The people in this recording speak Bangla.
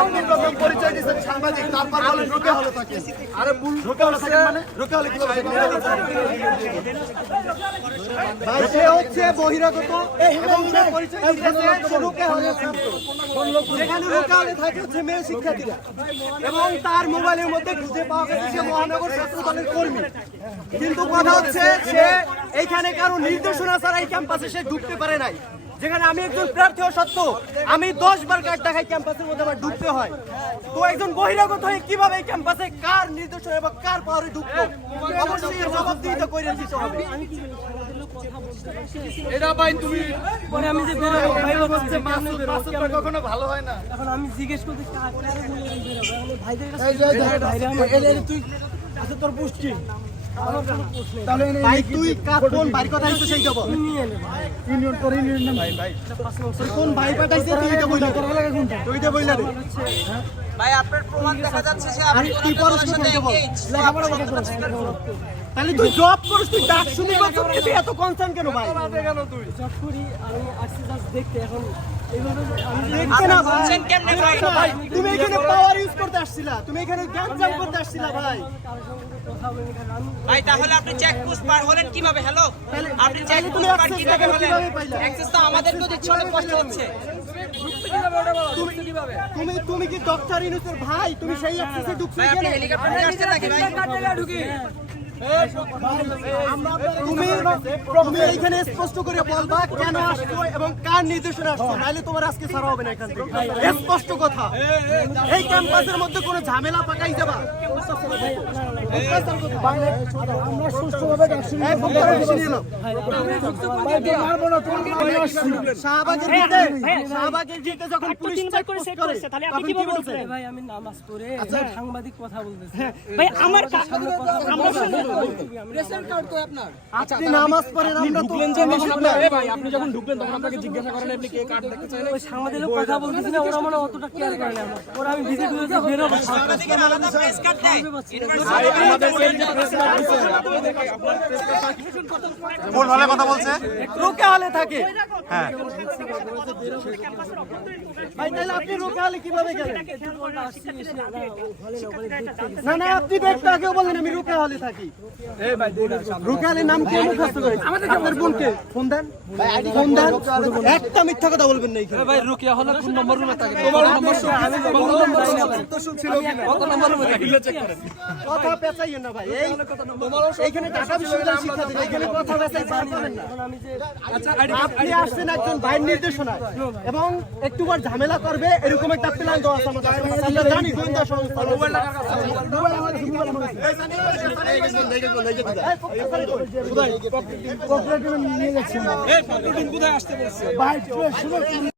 আপনি প্রথম পরিচয় দিয়েছেন সাংবাদিক তারপর বলেন রোকে হলে থাকে আরে মূল রোকে হলে থাকে মানে? রোকে হলে কীভাবে ভাই সে হচ্ছে বহিরাগত এবং সে পরিচয় দিয়েছে রোকে হলে। যেখানে রোকে হলে থাকে হচ্ছে মেয়ে শিক্ষার্থীরা। এবং তার মোবাইলের মধ্যে খুঁজে পাওয়া গেছে সে মহানগর ছাত্র দলের কর্মী। কিন্তু কথা হচ্ছে সে এইখানে কারও নির্দেশনা ছাড়া এই ক্যাম্পাসে সে ঢুকতে পারে নাই। যেখানে আমি একজন প্রার্থী হওয়া সত্ত্বেও আমি দশ বার কার্ড দেখাই ক্যাম্পাসের মধ্যে আমার ঢুকতে হয়। তো একজন বহিরাগত হয়ে কীভাবে এই ক্যাম্পাসে কার নির্দেশনা এবং কার পাওয়ারে ঢুকতো অবশ্যই জবাবদিহিতা করে দিতে হবে। পরে আমি যে বেরোবো ভাই হচ্ছে কখনো ভালো হয় না। এখন আমি জিজ্ঞেস করতে কার কার বলে আমি বেরোবো ভাইদের কাছে তুই আচ্ছা তোর পুষ্টি। তাহলে ভাই তুই কোন ভাই কথা হচ্ছে সেই ভাই ইউনিয়ন করে ইউনিয়ন ভাই ভাই। কোন ভাই পাঠাইছে তুই এটা বইলা তুই এটা বইলা দে ভাই আপনার প্রমাণ দেখা যাচ্ছে যে আপনি কি পড়াশোনা তাহলে তুই জব করিস তুই ডাক শুনি তুই এত কনসার্ন কেন ভাই? জব করি আমি আসছি জাস্ট দেখতে এখন। এইভাবে দেখতে না ভাই। বুঝছেন কেমনে ভাই? ভাই, তুমি এখানে পাওয়ার ইউজ করতে আসছিলা। তুমি এখানে জ্ঞান করতে আসছিলা ভাই কারোর সঙ্গে কথা বলিনি কারণ আমি ভাই তাহলে আপনি চেক পোস্ট পার হলেন কীভাবে? হ্যালো আপনি চেক পোস্ট পার কীভাবে হলেন? অ্যাক্সেস তো আমাদেরকেও দিচ্ছে অনেক কষ্ট হচ্ছে। তুমি তুমি কি ডক্টর ইনুসের ভাই? তুমি সেই অ্যাক্সেসে ঢুকছো ভাই তুমি তুমি এইখানে স্পষ্ট করে বলবা কেন আসছো এবং কার নির্দেশনা আসছো নাহলে তোমার আজকে ছাড়া হবে না এখান থেকে। স্পষ্ট কথা। এই ক্যাম্পাসের মধ্যে কোনো ঝামেলা পাকাই যাবা? আমরা সুষ্ঠুভাবে শাহবাগের জিতে শাহবাগের জিতে যখন পুলিশ চেক পোস্ট করে তখন কি বলছে ভাই আমি নামাজ পড়ে আচ্ছা। সাংবাদিক কথা বলতেছি। ভাই আমার আপনি নামাজ পড়েন আমরা তো আপনি যখন ঢুকলেন তখন আপনাকে জিজ্ঞাসা করেন আপনি কে কার্ড দেখতে চাইলেন? ওই সাংবাদিক কথা বলতেছি না ওরা মানে অতটা কেয়ার করে না। ওরা আমি ভিজিট হয়েছে বেরোবো। সাংবাদিকের আলাদা প্রেস কার্ড দেয় ইউনিভার্সিটি কোন হলে কথা বলছে? রোকে হলে থাকে। হ্যাঁ। ভাই তাহলে আপনি রোকে কীভাবে গেলেন? না, না, ওখানে দেখতে গেছি। না না আপনি দেখতে আগেও বললেন আমি রোকে হলে থাকি। রোকে নাম কে মুখস্থ করেছে আপনার বোনকে? ফোন দেন। ফোন দেন। একটা মিথ্যা কথা বলবেন না এখানে ভাই রুকিয়া হলে কোন নম্বর রুমে থাকে? তোমার নম্বর কথা পেঁচাইয়েন না ভাই। এই এইখানে ঢাকা বিশ্ববিদ্যালয়ের শিক্ষার্থী এখানে কথা পেঁচাই পারবেন না। এখন আপনি আসছেন একজন বাইর নির্দেশনায় এবং একটু একটুবার ঝামেলা করবে এরকম একটা প্ল্যান দেওয়া আছে আমাদের আমরা জানি গোয়েন্দা সংস্থা এই পত্রদিন কোথায় আসতে বলছে